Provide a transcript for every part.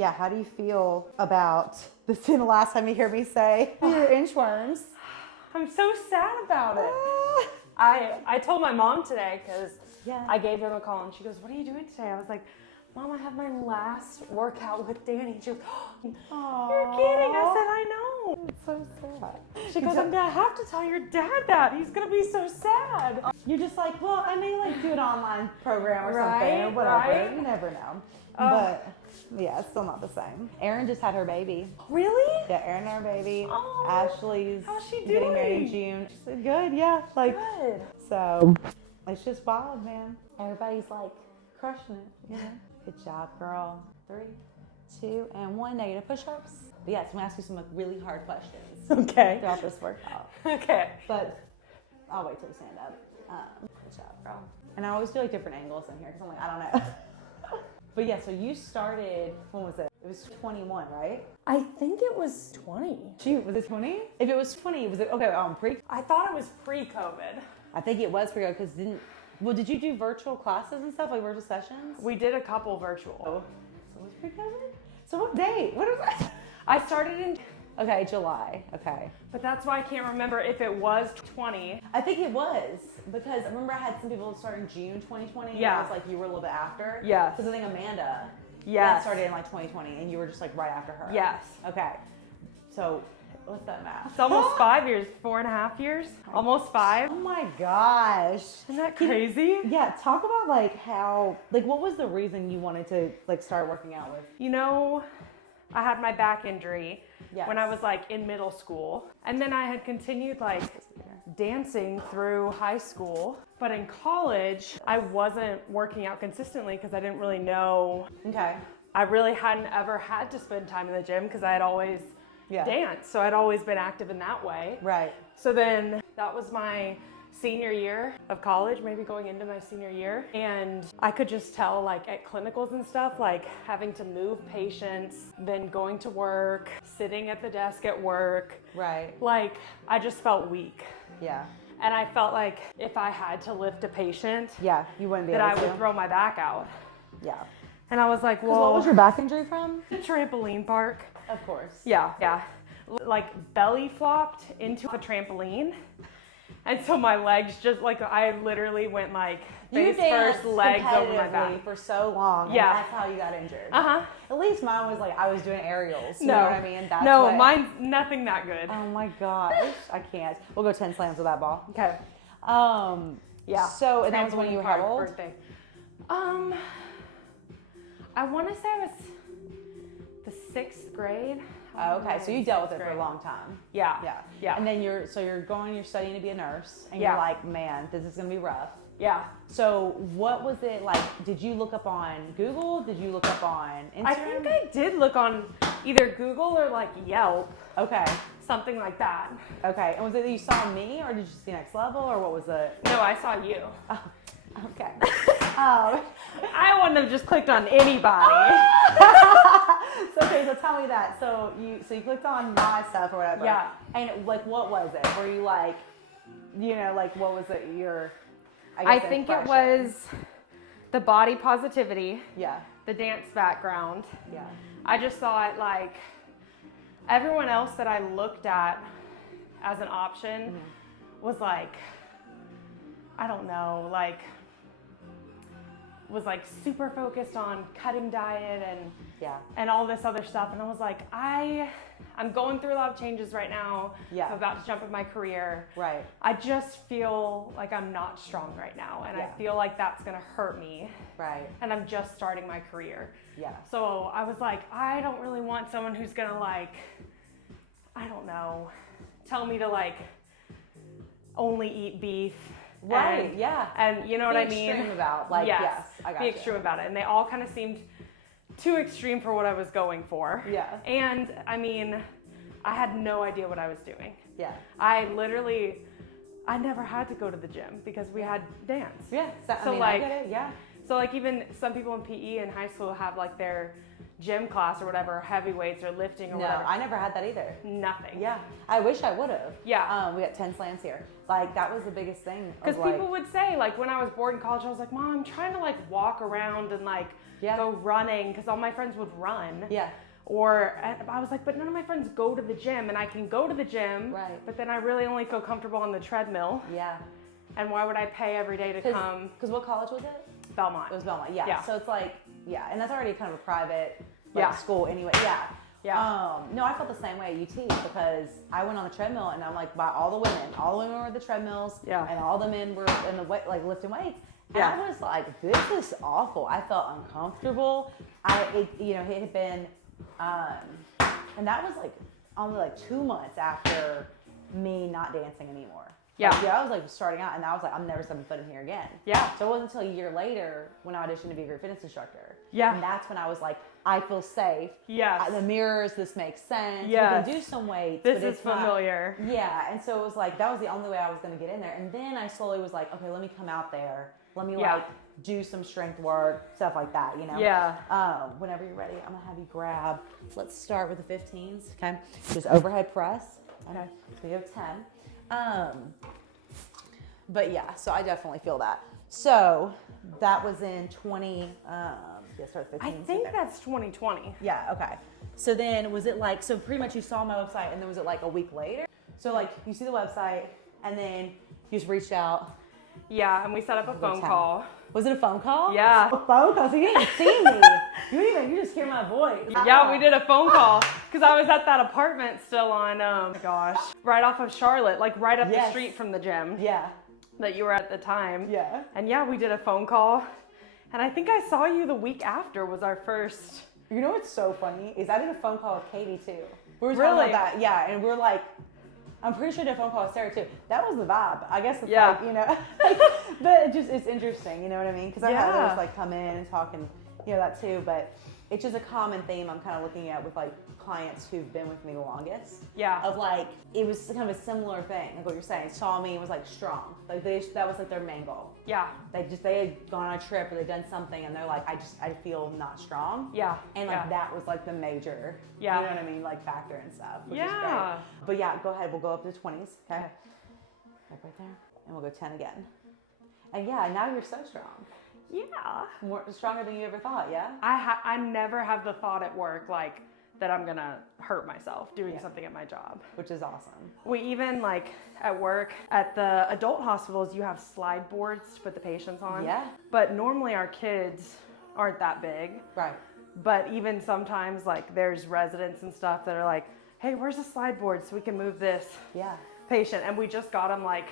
Yeah, how do you feel about this being the last time you hear me say your inchworms? I'm so sad about it. I told my mom today because I gave him a call and she goes, "What are you doing today?" I was like, "Mom, I have my last workout with Danny." She goes, "Oh, you're kidding." I said, "I know." It's so sad. She goes, "I'm gonna have to tell your dad that. He's gonna be so sad." You're just like, well, I may like do an online program or something or Right, whatever. right. You never know. But yeah, it's still not the same. Erin just had her baby. Really? Yeah, Erin had her baby. Oh, Ashley's how's she getting married in doing? June. She said, good, yeah. Like, Good. so it's just wild, man. Everybody's like crushing it, you know? Good job, girl. 3, 2, and 1. Negative push-ups. But yes, I'm gonna ask you some like really hard questions. Okay. Throughout this workout. Okay. But I'll wait till you stand up. Good job, girl. And I always do like different angles in here because I'm like, I don't know. But yeah, so you started, when was it? It was 21, right? I think it was 20. Shoot, was it 20? If it was 20, was it, okay, pre? I thought it was pre-COVID. I think it was pre, because did you do virtual classes and stuff, like virtual sessions? We did a couple virtual. So it was pre-COVID? So what date? What is that? I started in, Okay, July, okay. but that's why I can't remember if it was 20. I think it was, because I remember I had some people start in June 2020. Yeah. And it was like you were a little bit after. Yes. Because I think Amanda Yes. started in like 2020, and you were just like right after her. Yes. Okay. So, what's that math? It's almost 5 years, 4.5 years, almost 5. Oh my gosh. Isn't that crazy? Yeah, talk about like how, like what was the reason you wanted to like start working out with? You know, I had my back injury Yes. when I was like in middle school. And then I had continued like dancing through high school. But in college, I wasn't working out consistently because I didn't really know. Okay. I really hadn't ever had to spend time in the gym because I had always danced. So I'd always been active in that way. Right. So then that was my senior year of college, maybe going into my senior year. And I could just tell like at clinicals and stuff, like having to move patients, then going to work, sitting at the desk at work. Right. Like I just felt weak. Yeah. And I felt like if I had to lift a patient, Yeah, you wouldn't be that able I to. would throw my back out. Yeah. And I was like, 'Cause well, what was your back injury from? the trampoline park. Of course. Yeah. Like belly flopped into a trampoline. And so my legs just like, I literally went like face first, legs over my back. For so long. And Yeah. that's how you got injured. Uh-huh. At least mine was like I was doing aerials. You No. know what I mean? That's No, what, mine's nothing that good. Oh my gosh. I can't. We'll go 10 slams with that ball. Okay. Yeah. So, and that was when you were how Trampoline park old? birthday. I want to say I was the 6th grade. Oh, okay, so you dealt with it Sixth for a grade. long time. Yeah. And then you're studying to be a nurse, and Yeah. you're like, man, this is gonna be rough. Yeah. So what was it like? Did you look up on Google? Did you look up on Instagram? I think I did look on either Google or like Yelp, Okay, something like that. okay. And was it that you saw me, or did you see Next Level, or what was it? No, I saw you. Oh, okay. I wouldn't have just clicked on anybody. So tell me that. So you clicked on my stuff or whatever. Yeah. And like, what was it? Were you like, like what was it? I think it was the body positivity, Yeah. the dance background. Yeah. I just thought like everyone else that I looked at as an option was like, I don't know, like was like super focused on cutting diet and all this other stuff. And I was like, I'm going through a lot of changes right now. Yeah. I'm about to jump in my career. Right. I just feel like I'm not strong right now. And I feel like that's going to hurt me. Right. And I'm just starting my career. Yeah. So I was like, I don't really want someone who's going to like, I don't know, tell me to like only eat beef. Right. And, Yeah. And you know what I Be mean? extreme about like yes, I got be you. extreme about it. And they all kind of seemed too extreme for what I was going for. Yeah. And I mean, I had no idea what I was doing. Yeah. I never had to go to the gym because we had dance. Yeah. So, So, I like- get it. Yeah. So like even some people in PE in high school have like their gym class or whatever, heavy weights or lifting or No, whatever. I never had that either. Nothing. Yeah. I wish I would have. Yeah. We got 10 slams here. Like that was the biggest thing. Because of, like, people would say, like, when I was bored in college, I was like, Mom, I'm trying to like walk around and like Yeah. go running, because all my friends would run. Yeah. And I was like, but none of my friends go to the gym, and I can go to the gym, Right. but then I really only feel comfortable on the treadmill. Yeah. And why would I pay every day to come? Because what college was it? Belmont. It was Belmont. Yeah. Yeah. So it's like, yeah, and that's already kind of a private Yeah. school anyway. Yeah. Yeah. No, I felt the same way at UT because I went on the treadmill and I'm like, by all the women were at the treadmills. Yeah. And all the men were in the weight, like lifting weights. And Yeah. I was like, this is awful. I felt uncomfortable. It had been, and that was like only like 2 months after me not dancing anymore. Yeah. Like, I was like starting out and I was like, I'm never stepping foot in here again. Yeah. So it wasn't until a year later when I auditioned to be a group fitness instructor. Yeah. And that's when I was like, I feel safe. Yes. The mirrors, this makes sense. Yes. We can do some weights. This but is it's not- familiar. Yeah. And so it was like, that was the only way I was going to get in there. And then I slowly was like, okay, let me come out there. Let me Yeah. like do some strength work, stuff like that, you know? Yeah. Whenever you're ready, I'm going to have you grab. Let's start with the 15s. Okay. Just overhead press. Okay. So we have 10. But yeah, so I definitely feel that. So that was in 20, start 15. I think that's 2020. Yeah, okay. So then was it like, so pretty much you saw my website and then was it like a week later? So like you see the website and then you just reached out. Yeah, and we set up a phone time? call. Was it a phone call? Yeah. A phone call? So you didn't see me. You just hear my voice. Yeah, we did a phone call because I was at that apartment still on, oh my gosh, right off of Charlotte, like right up the Yes. street from the gym Yeah. that you were at the time. Yeah. And yeah, we did a phone call. And I think I saw you the week after was our first. You know what's so funny is I did a phone call with Katie too. We were talking Really? about that, yeah, and we're like, I'm pretty sure I did a phone call with Sarah too. That was the vibe. I guess it's Yeah. like, you know, but it's interesting, you know what I mean? Because I've had Yeah. others like come in and talk and, you know, that too, but it's just a common theme I'm kind of looking at with like clients who've been with me the longest. Yeah. Of like, it was kind of a similar thing, like what you're saying. Saw me and was like strong. Like that was like their main goal. Yeah. They had gone on a trip or they'd done something and they're like, I feel not strong. Yeah. And like yeah. that was like the major, Yeah. you know what I mean, like factor and stuff. Which is Yeah. great. But yeah, go ahead. We'll go up to 20s. Okay. Right there. And we'll go 10 again. And yeah, now you're so strong. Yeah. More stronger than you ever thought. Yeah. I never have the thought at work like that I'm gonna hurt myself doing something at my job. Which is awesome. We even like at work at the adult hospitals, you have slide boards to put the patients on. Yeah. But normally our kids aren't that big. Right. But even sometimes like there's residents and stuff that are like, hey, where's the slide board so we can move this Yeah. patient? And we just got them like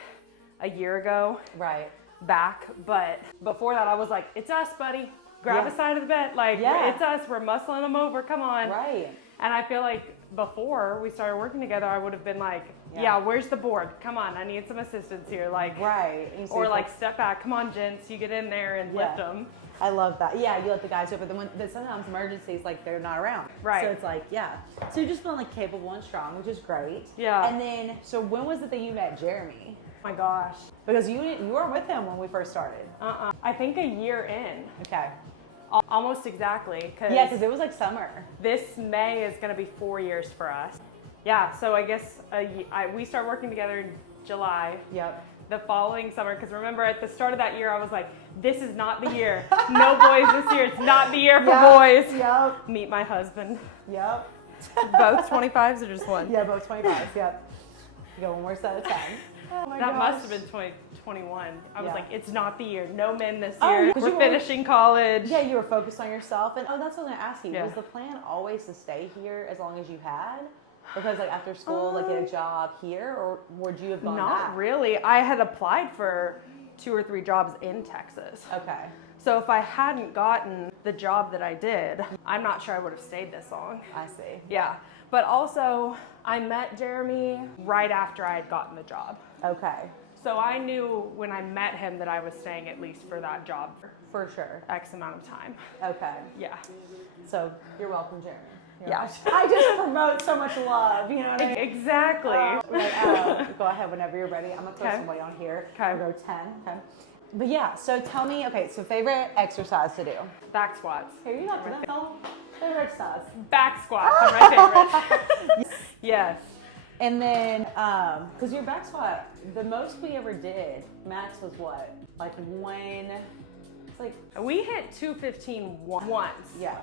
a year ago Right. back. But before that I was like, it's us, buddy. Grab Yeah. a side of the bed. Like, Yeah. it's us. We're muscling them over. Come on. Right. And I feel like before we started working together, I would have been like, yeah, where's the board? Come on, I need some assistance here. Like, Right. And so or it's like step back. Come on, gents, you get in there and lift them. I love that. Yeah, you let the guys do it, but sometimes emergencies, like they're not around. Right. So it's like, yeah. So you're just feeling like capable and strong, which is great. Yeah. And then, so when was it that you met Jeremy? Oh my gosh. Because you weren't with him when we first started. I think a year in, Okay. almost exactly. Yeah, because it was like summer. This May is going to be 4 years for us. Yeah, so I guess we start working together in July. Yep. The following summer, because remember at the start of that year, I was like, this is not the year. No boys this year. It's not the year for boys. Yep. Meet my husband. Yep. Both 25s or just one? Yeah, both 25s. Yep. You got one more set of 10. Oh my That gosh. must have been 2021. I was Yeah. like, it's not the year. No men this Oh, year. 'cause We're you were- finishing college. Yeah, you were focused on yourself. And that's what I was going to ask you. Yeah. Was the plan always to stay here as long as you had? Because like after school, like get a job here, or would you have gone Not back? really. I had applied for 2 or 3 jobs in Texas. Okay. So if I hadn't gotten the job that I did, I'm not sure I would have stayed this long. I see. Yeah. But also, I met Jeremy right after I had gotten the job. Okay. So I knew when I met him that I was staying at least for that job for For sure. X amount of time. Okay. Yeah. So you're welcome, Jeremy. Yeah. I just promote so much love, you know what I mean? Exactly. Go ahead whenever you're ready. I'm gonna throw Okay. somebody on here. Okay. We'll go 10. Okay. But yeah, so tell me, okay, so favorite exercise to do? Back squats. Here, you not do that, though? Favorite exercise. Back squats are my favorite. Yes. And then, because your back squat, the most we ever did, max was what? Like It's like, We hit 215 once. yeah.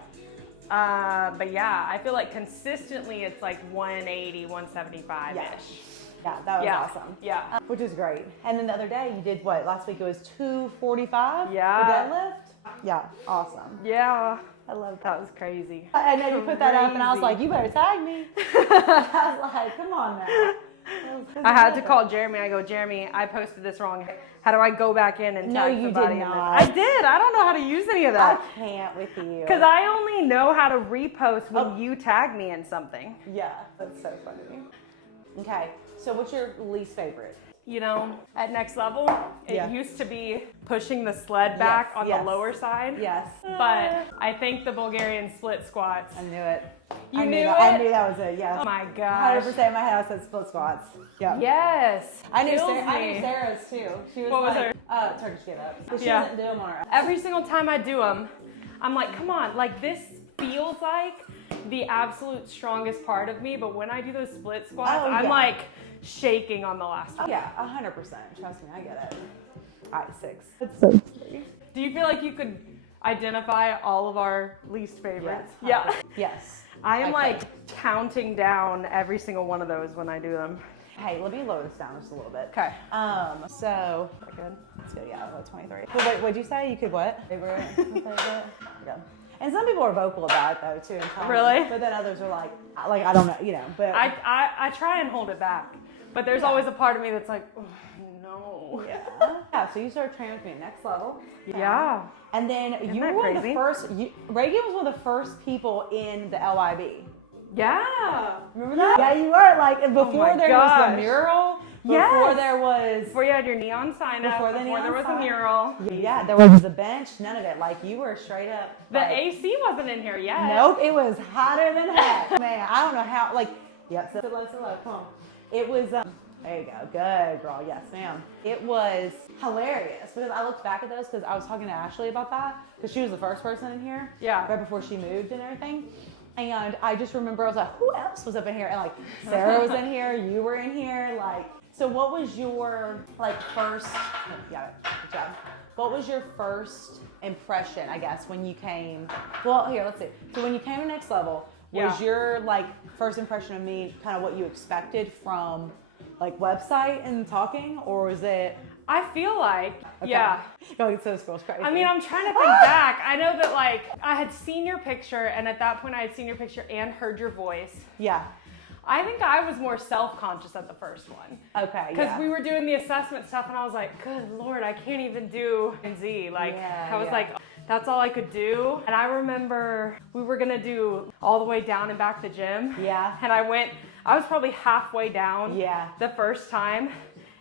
But yeah, I feel like consistently it's like 180, 175-ish. Yeah, that was awesome. Yeah. Which is great. And then the other day you did what? Last week it was 245 Yeah. for deadlift? Yeah, awesome. Yeah. I love That was crazy. And then you put that up and I was like, you better tag me. I was like, come on now. I had to call Jeremy. I go, Jeremy, I posted this wrong. How do I go back in and No, tag you did somebody in this? not. I did. I don't know how to use any of I that. can't with you. Because I only know how to repost when you tag me in something. Yeah, that's so funny. Okay, so what's your least favorite? You know, at Next Level, it Yeah. used to be pushing the sled back on the lower side. Yes. But I think the Bulgarian split squats. I knew it. You I knew that, it? I knew that was it, yes. Oh my gosh. 100% in my head I said split squats. Yeah. Yes. I knew, Kills I knew me. Sarah's too. She was What was like, Turkish get up. But she Yeah. doesn't do them on her own. Every single time I do them, I'm like, come on, like this feels like the absolute strongest part of me, but when I do those split squats, I'm yeah. like shaking on the last Oh one. yeah, 100%. Trust me, I get it. All right, 6. That's so scary. Do you feel like you could identify all of our least favorites? Yes. Yeah. Yes. I am I like could. counting down every single one of those when I do them. Hey, let me lower this down just a little bit. Okay. So, Good. let's go, yeah, about 23. Well, wait, what'd you say? You could what? Favorite? Yeah. And some people are vocal about it though too. And tell me. Really? But then others are like I don't know, you know. But I try and hold it back, but there's always a part of me that's like, oh, no. yeah. So you started training with me at Next Level. Yeah. And then you that were one of the crazy? first. Reagan was one of the first people in the LIB. Yeah. Remember that? Yeah, you were like before my there was gosh. the mural. Yes. Before there was. Before you had your neon sign up, Before the before neon there was sign. a mural. Yeah, there was the bench. None of it. Like you were straight up. The like, AC wasn't in here yet. Nope, it was hotter than heck. Man, I don't know how, like, yep, so let's look, come on. It was, there you go, good girl, yes ma'am. It was hilarious because I looked back at those because I was talking to Ashley about that because she was the first person in here. Yeah. Right before she moved and everything. And I just remember, I was like, who else was up in here? And like, Sarah was in here, you were in here, like, so what was your, like, first, got it, good job. What was your first impression, I guess, when you came? Well, here, let's see. So when you came to Next Level, was your like first impression of me kind of what you expected from like website and talking, or was it? I feel like, yeah. Oh, it's so scroll crazy. I mean, I'm trying to think back. I know that like I had seen your picture, and at that point I had seen your picture and heard your voice. Yeah. I think I was more self-conscious at the first one. Okay. Because we were doing the assessment stuff, and I was like, good Lord, I can't even do Z. Like, I was like, that's all I could do. And I remember we were gonna do all the way down and back the gym. Yeah. And I was probably halfway down Yeah. the first time.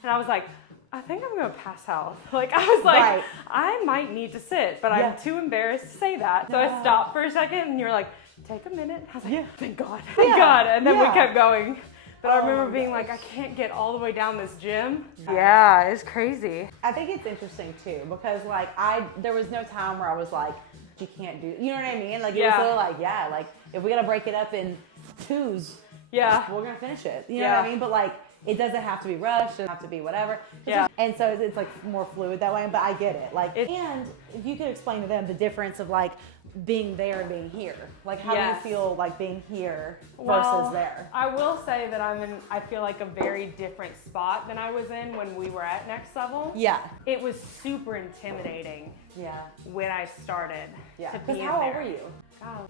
And I was like, I think I'm gonna pass out. Like, I was like, I might need to sit, but I'm too embarrassed to say that. So I stopped for a second, and you were like, take a minute. I was like, thank God, thank God. And then we kept going. But I remember being like, I can't get all the way down this gym. Yeah, it's crazy. I think it's interesting too because like there was no time where I was like, you can't do, you know what I mean? Like it was sort of like, like if we gotta break it up in twos, we're gonna finish it. You know what I mean? But like it doesn't have to be rushed. It doesn't have to be whatever. And so it's like more fluid that way. But I get it. Like, and if you could explain to them the difference of like being there and being here. Like, how do you feel like being here versus there? I will say that I feel like a very different spot than I was in when we were at Next Level. Yeah. It was super intimidating. Yeah. When I started. Yeah. To be Because in how there. old were you? God.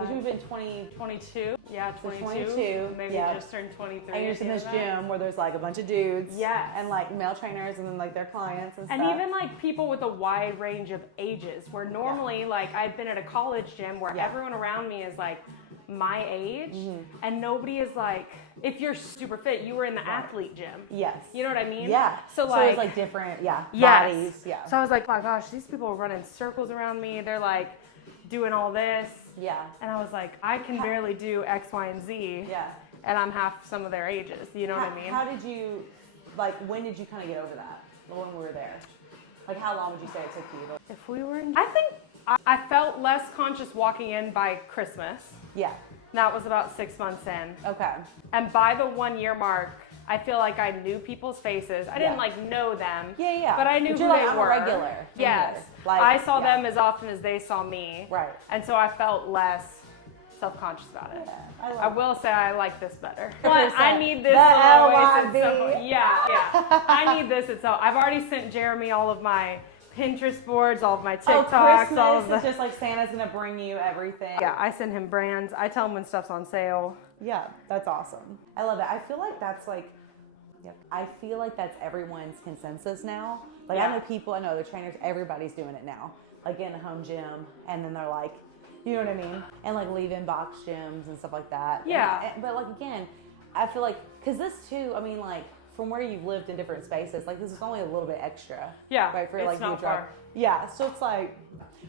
Because you've been 20. 22. Yeah, 22. 22. Maybe just turned 23. And you're just in this gym where there's like a bunch of dudes. Yes. And like male trainers and then like their clients and stuff. And even like people with a wide range of ages, where normally like I'd been at a college gym where everyone around me is like my age, and nobody is like, if you're super fit, you were in the athlete gym. Yes. You know what I mean? Yeah. So it's like like different, bodies. Yeah. So I was like, oh my gosh, these people are running circles around me. They're like doing all this. Yeah. And I was like, I can barely do X, Y, and Z. Yeah. And I'm half some of their ages. You know what I mean? How did you, like, when did you kind of get over that? When we were there? Like, how long would you say it took you? If we were in, I think I felt less conscious walking in by Christmas. Yeah. That was about 6 months in. Okay. And by the 1 year mark, I feel like I knew people's faces. I didn't like know them. Yeah. But I knew who you're like, they I'm were. a regular. Yes. Like I saw yeah. them as often as they saw me. Right. And so I felt less self-conscious about it. Yeah, I will say I like this better. 100%. But I need this The always at some LYB. point. Yeah. I need this at some. I've already sent Jeremy all of my Pinterest boards, all of my TikToks, all of Christmas the. is just like Santa's gonna bring you everything. Yeah, I send him brands. I tell him when stuff's on sale. Yeah, that's awesome. I love it. I feel like that's like, yep. I feel like that's everyone's consensus now. Like I know people, I know the trainers, everybody's doing it now. Like in a home gym, and then they're like, you know what I mean? And like leave-in box gyms and stuff like that. Yeah. But like again, I feel like, cause this too, I mean like from where you've lived in different spaces, like this is only a little bit extra. Yeah, Right, for it's like not you drive. far. Yeah, so it's like,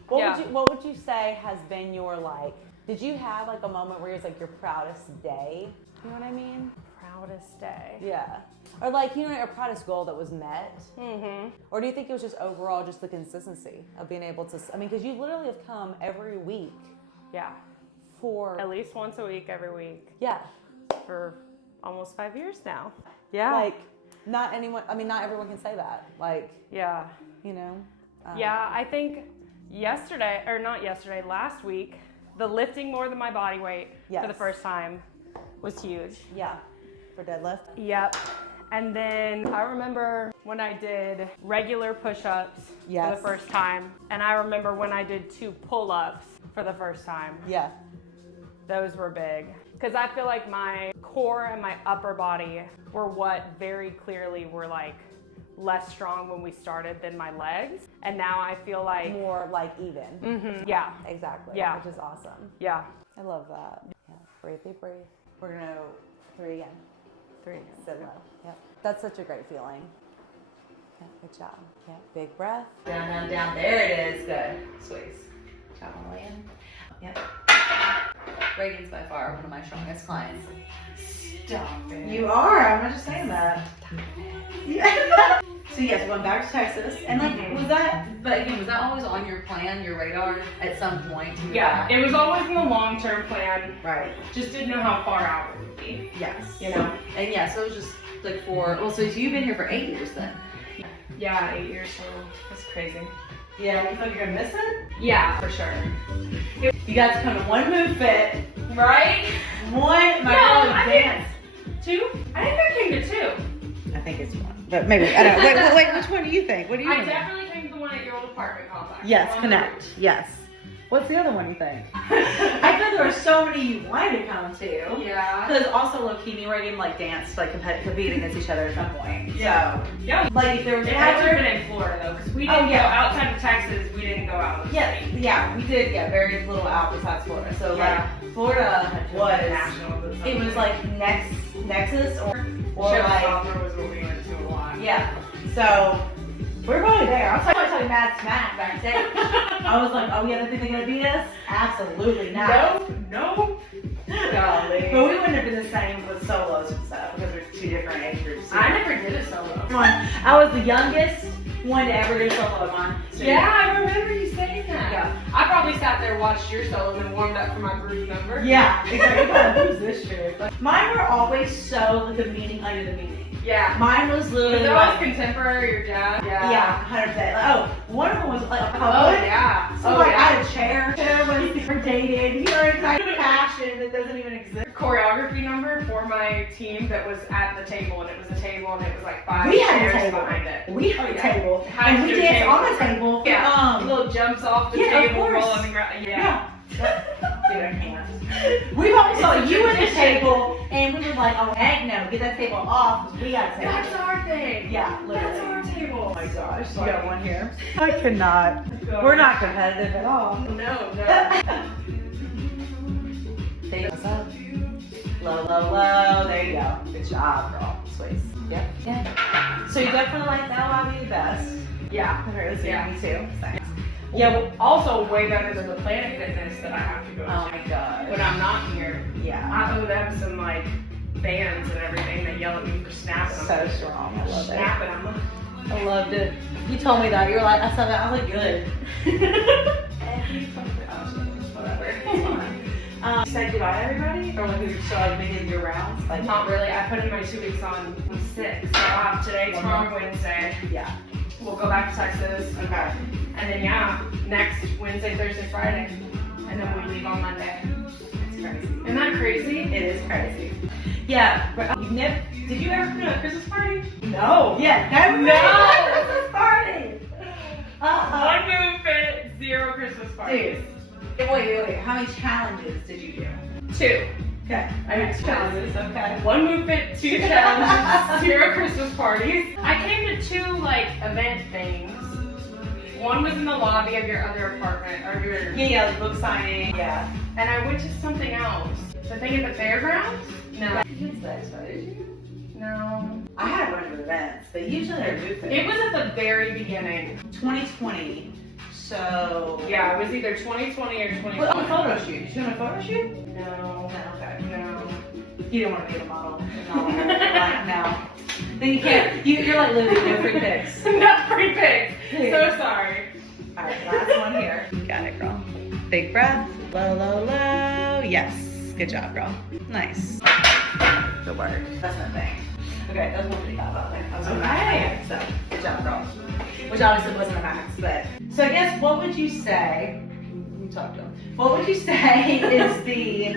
what would you say has been your like, did you have like a moment where it was like your proudest day? You know what I mean? Proudest day. Yeah. Or like, you know, your proudest goal that was met? Mm-hmm. Or do you think it was just overall just the consistency of being able to, I mean, because you literally have come every week Yeah. for, At least once a week, every week yeah. for almost 5 years now. Yeah. Like, not everyone can say that. Like, yeah. you know? Yeah, I think last week, the lifting more than my body weight for the Yes. first time was huge. Yeah. For deadlift? Yep. And then I remember when I did regular push-ups for Yes. the first time. And I remember when I did 2 pull-ups for the first time. Yeah. Those were big. Because I feel like my core and my upper body were what very clearly were like less strong when we started than my legs. And now I feel like, More like even. mhm, yeah, Exactly. Yeah. Which is awesome. yeah. I love that. Yeah. Breathe, deep breathe. We're going to 3 again. 3 again. Sit low. Yep. That's such a great feeling. Yeah, good job. Yeah, big breath. Down, down, down. There it is. Good. Squeeze. Job on the in. Yep. Reagan's by far one of my strongest clients. Stop it. You are. I'm not just saying that. Yeah. So yes, going back to Texas, and like, was that? But again, was that always on your plan, your radar, at some point? To Yeah, it was always in the long-term plan. Right. Just didn't know how far out it would be. Yes. You know? And yeah, so it was just like so you've been here for 8 years then? Yeah, 8 years so that's crazy. Yeah, you feel like you're gonna miss it? Yeah, for sure. You guys come to One Move Fit. Right? My No, girl I dance. 2? I think I came to 2. I think it's 1. But maybe, I don't know. Wait, which one do you think? What do you I think? definitely came to the one at your old apartment complex. Yes, Connect. Yes. What's the other one you think? I feel there were so many you wanted to come to. Yeah. Because also low-key, me and Reagan like danced, like compete against each other at some point. Yeah. So, Yeah. like if there was It had to have been in Florida though, because we didn't go outside of Texas. We didn't go out. Of the Yeah, state. yeah, we did. Yeah, very little out besides Florida. So Yeah. like Florida was national. it was like Nexus or like Showstopper was what we went to a lot. yeah. So we're probably there. I was talking mad smack backstage. I was like, oh yeah, they think they're gonna beat us? Absolutely not. No. Golly. But we wouldn't have been the same with solos and stuff because we're 2 different age groups. I never did a solo. I was the youngest one to ever do a solo of mine. So, Yeah, I remember you saying that. Yeah. I probably sat there, watched your solos, and warmed up for my group number. Yeah, exactly. Who's this chick? Mine were always so like the meaning under the meaning. Yeah. Mine was literally Was it like, always contemporary or jazz? yeah, 100%. Like, one of them was like a Oh, public. yeah. So like I had a chair when we were dated. You know, it's like a passion that doesn't even exist. Choreography number for my team that was at the table, and it was a table, and it was like 5 We had a chairs table. behind it. We had a table, Had and to we do danced table. on the table. Yeah. Little jumps off the Yeah, of table, course. roll on the ground. Yeah. Dude, I can't. We probably saw you at the table, and we were like, oh heck no, get that table off, because we got a table. That's our thing. Yeah, literally. That's our table. Oh my gosh, you got one here. I cannot. We're not competitive at all. No. Take us up. Low, low, low. There you go. Good job, girl. Sweet. Yep. Yeah. So you definitely like that one the best. Yeah. Yeah. Me too. Thanks. Yeah, well, also way better than the Planet Fitness that I have to go Oh to my gosh. when I'm not here. Yeah. I owe them some like bands and everything. They yell at me for snapping them. So strong. I love it. Snapping them. I loved it. You told me that. You were like, I saw that. I was like, good. Whatever. It's fine. Say goodbye to everybody? Or like we were still like making your rounds? Like, Not really. I put in my 2 weeks on 6. So I'll have today, tomorrow, Wednesday. yeah. We'll go back to Texas. Okay. And then yeah, next Wednesday, Thursday, Friday. And then we leave on Monday. It's crazy. Isn't that crazy? It is crazy. Yeah, but did you ever go to a Christmas party? No. Yeah, never been to a Christmas party. One move fit, 0 Christmas parties. Dude, wait. How many challenges did you do? 2. Okay. I did 2 challenges. Okay. 1 move fit, 2 challenges, 0 Christmas parties. I came to 2 like event things. One was in the lobby of your other apartment, or your Yeah, like book signing. Yeah. and I went to something else. The thing at the fairgrounds? No. You did that, so did you? No. I had a bunch of events, but usually they're booth It was at the very beginning. 2020. So Yeah, it was either 2020 or 2020. What, on a photo shoot? Did you do a photo shoot? No. No, okay. No. You don't want to be a model. No. Like, no. Then you can't. You're like literally no free pics. Not free pics. So sorry. All right, last one here. Got it, girl. Big breath. Low, low, low. Yes. Good job, girl. Nice. Good work. That's my thing. Okay, that's one thing I thought. I was on max, so good job, girl. Which obviously wasn't a max, but so I guess what would you say? You talk to him. What would you say is the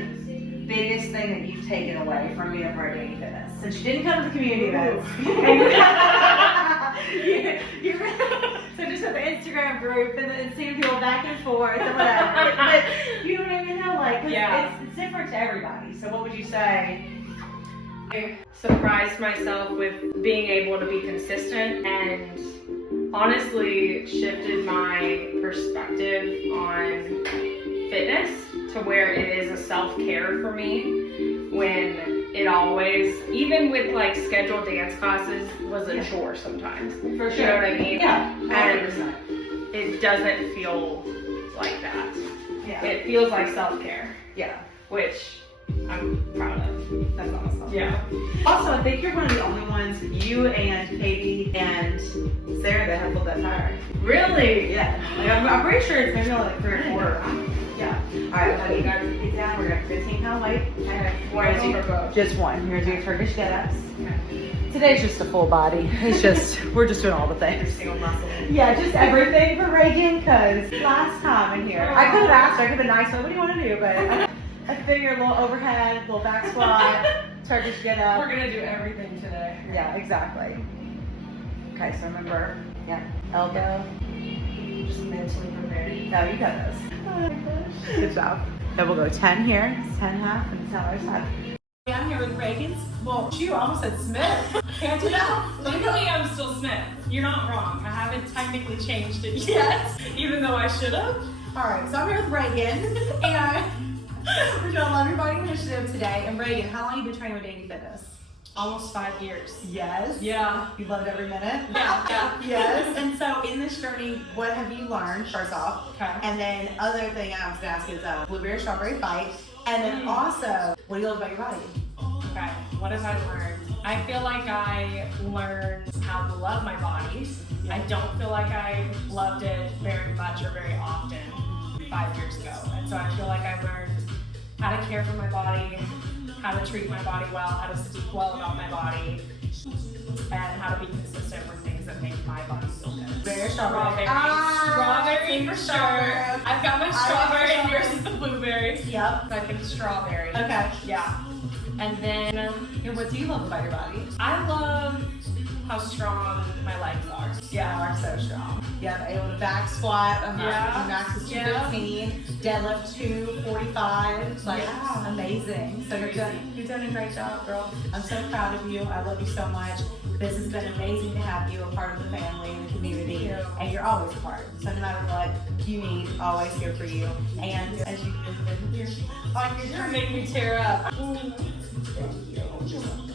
biggest thing that you've taken away from being a part of Daily Fitness? Since you didn't come to the community events. So just with the Instagram group and seeing people back and forth and whatever. But you know what I mean? Like, Yeah. it's different to everybody. So what would you say? I surprised myself with being able to be consistent and honestly shifted my perspective on fitness to where it is a self-care for me when it always, even with like scheduled dance classes, was a chore sometimes. For sure. You know what I mean? Yeah. And it doesn't feel like that. Yeah. It feels like self-care, Yeah. which I'm proud of. That's awesome. Yeah. Also, I think you're one of the only ones, you and Katie and Sarah, that have pulled that tire. Really? Yeah. Like, I'm pretty sure it's maybe only like 3 or 4. Yeah. Alright, well, you guys get down. We're going to 15 pound weight. Okay. One for both. Just one. You're going to do Turkish get-ups. Today's just a full body. It's just, we're just doing all the things. Single muscle. Yeah, just everything for Reagan, because last time in here, I could have asked her, I could have been nice, what do you want to do? But I figured a little overhead, a little back squat, Turkish get up. We're gonna do everything today. Yeah, exactly. Okay, so remember, yeah, elbow. Just mentally prepared. No, you got this. Good job. Then we'll go 10 here, 10 half, and 10 other side. I'm here with Reagan's. Well, you almost said Smith. Can't do that. Legally, I'm still Smith. You're not wrong. I haven't technically changed it yet, even though I should have. All right, so I'm here with Reagan, and we're doing Love Your Body Initiative today. And Reagan, how long have you been training with Daily Fitness? Almost 5 years. Yes. Yeah. You loved every minute? Yeah. Yes. And so in this journey, what have you learned, first off? Okay. And then other thing I was going to ask is blueberry strawberry fight. And then also, what do you love about your body? Okay. What have I learned? I feel like I learned how to love my body. I don't feel like I loved it very much or very often 5 years ago. And so I feel like I learned how to care for my body, how to treat my body well, how to speak well about my body, and how to be consistent with things that make my body feel good. Blueberry strawberry. Strawberry for sure. I've got my strawberry and yours is the blueberry. Yep. So I think strawberry. Okay. Yeah. And then And what do you love about your body? I love how strong my legs are. Yeah, are so strong. Yeah, able to back squat. Yeah. Max is Yeah. 215. Deadlift 245. Like, Yeah. amazing. So you're doing a great job, girl. I'm so proud of you. I love you so much. This has been amazing to have you a part of the family and the community. Thank you. And you're always a part. So no matter what you need, always here for you. And as you move in here on your You're journey. making me tear up. Thank you.